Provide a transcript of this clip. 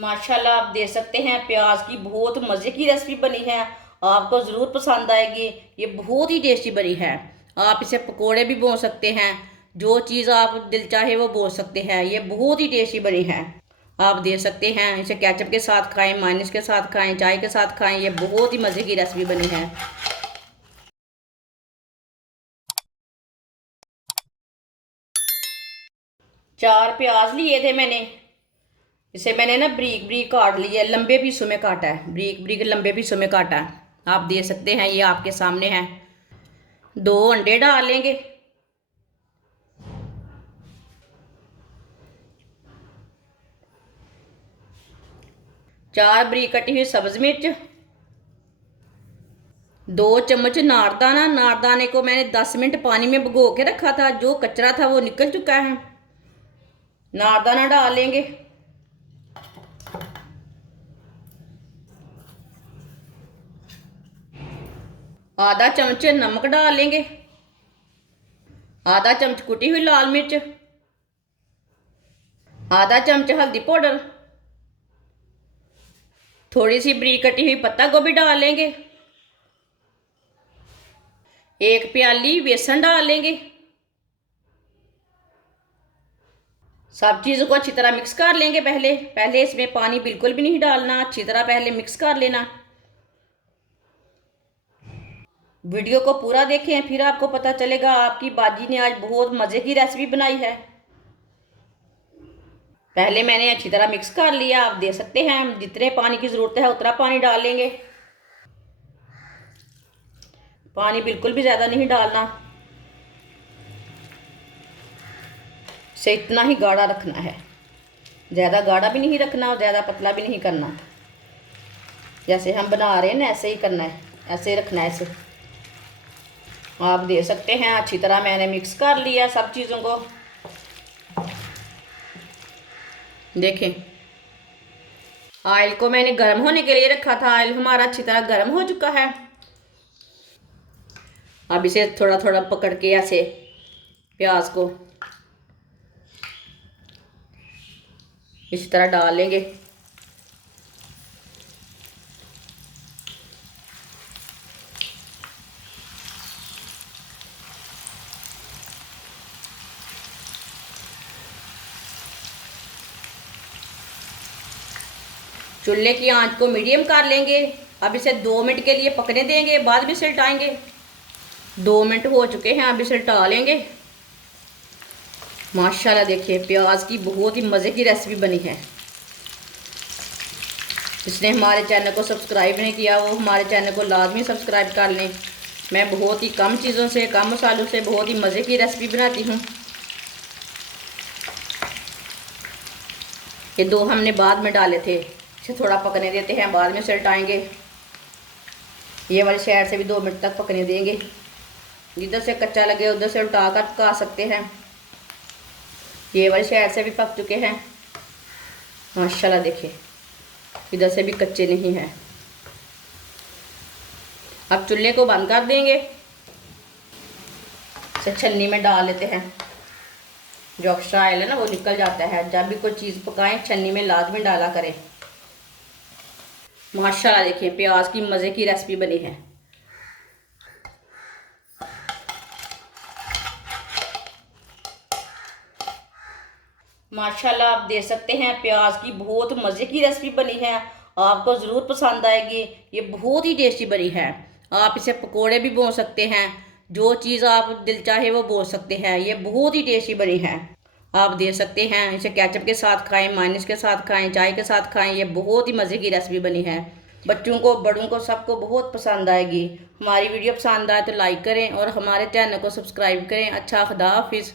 माशाल्लाह आप देख सकते हैं प्याज की बहुत मज़े की रेसिपी बनी है। आपको ज़रूर पसंद आएगी। ये बहुत ही टेस्टी बनी है। आप इसे पकोड़े भी बोल सकते हैं, जो चीज़ आप दिल चाहे वो बोल सकते हैं। ये बहुत ही टेस्टी बनी है। आप देख सकते हैं इसे केचप के साथ खाएं, मायोनीज के साथ खाएं, चाय के साथ खाएं। ये बहुत ही मज़े की रेसिपी बनी है। 4 प्याज लिए थे मैंने। इसे मैंने ना ब्रीक ब्रीक काट लिया है, लंबे पीसों में काटा है, ब्रीक ब्रीक लंबे पीसों में काटा है। आप देख सकते हैं ये आपके सामने है। 2 अंडे डाल लेंगे। 4 ब्रीक कटी हुई सब्ज मिर्च। 2 चम्मच नारदाना। नारदाने को मैंने 10 मिनट पानी में भिगो के रखा था, जो कचरा था वो निकल चुका है। नारदाना डाल लेंगे। आधा चम्मच नमक डाल लेंगे। आधा चम्मच कुटी हुई लाल मिर्च। आधा चम्मच हल्दी पाउडर। थोड़ी सी ब्रीक कटी हुई पत्ता गोभी डाल लेंगे। 1 प्याली बेसन डाल लेंगे। सब चीज़ों को अच्छी तरह मिक्स कर लेंगे। पहले इसमें पानी बिल्कुल भी नहीं डालना, अच्छी तरह पहले मिक्स कर लेना। वीडियो को पूरा देखें, फिर आपको पता चलेगा आपकी बाजी ने आज बहुत मज़े की रेसिपी बनाई है। पहले मैंने अच्छी तरह मिक्स कर लिया। आप देख सकते हैं जितने पानी की ज़रूरत है उतना पानी डाल लेंगे। पानी बिल्कुल भी ज़्यादा नहीं डालना, इसे इतना ही गाढ़ा रखना है। ज़्यादा गाढ़ा भी नहीं रखना और ज़्यादा पतला भी नहीं करना। जैसे हम बना रहे हैं ना ऐसे ही करना है, ऐसे ही रखना है इसे। आप देख सकते हैं अच्छी तरह मैंने मिक्स कर लिया सब चीज़ों को। देखें ऑयल को मैंने गर्म होने के लिए रखा था। ऑयल हमारा अच्छी तरह गर्म हो चुका है। अब इसे थोड़ा थोड़ा पकड़ के ऐसे प्याज को इस तरह डाल लेंगे। चूल्हे की आंच को मीडियम कर लेंगे। अब इसे 2 मिनट के लिए पकने देंगे, बाद भी इसे हटाएंगे। 2 मिनट हो चुके हैं, अब इसे हटा लेंगे। माशाल्लाह देखिए प्याज की बहुत ही मज़े की रेसिपी बनी है। जिसने हमारे चैनल को सब्सक्राइब नहीं किया वो हमारे चैनल को लाजमी सब्सक्राइब कर लें। मैं बहुत ही कम चीज़ों से, कम मसालों से बहुत ही मज़े की रेसिपी बनाती हूँ। ये 2 हमने बाद में डाले थे, इसे थोड़ा पकने देते हैं, बाद में इसे हटाएंगे। ये वाली साइड से भी 2 मिनट तक पकने देंगे। जिधर से कच्चा लगे उधर से उल्टा कर पका सकते हैं। ये वाली साइड से भी पक चुके हैं। माशाल्लाह देखिए इधर से भी कच्चे नहीं हैं। अब चूल्हे को बंद कर देंगे। इसे छन्नी में डाल लेते हैं, जो एक्स्ट्रा ऑयल है ना वो निकल जाता है। जब भी कोई चीज़ पकाएं छन्नी में लाजमी डाला करें। माशाल्लाह देखिए प्याज की मज़े की रेसिपी बनी है। माशाल्लाह आप देख सकते हैं प्याज की बहुत मज़े की रेसिपी बनी है। आपको ज़रूर पसंद आएगी। ये बहुत ही टेस्टी बनी है। आप इसे पकोड़े भी बोल सकते हैं, जो चीज़ आप दिल चाहे वो बोल सकते हैं। ये बहुत ही टेस्टी बनी है। आप देख सकते हैं इसे केचप के साथ खाएं, मायोनीज के साथ खाएं, चाय के साथ खाएं। ये बहुत ही मज़े की रेसिपी बनी है। बच्चों को, बड़ों को, सबको बहुत पसंद आएगी। हमारी वीडियो पसंद आए तो लाइक करें और हमारे चैनल को सब्सक्राइब करें। अच्छा, खुदा हाफिज़।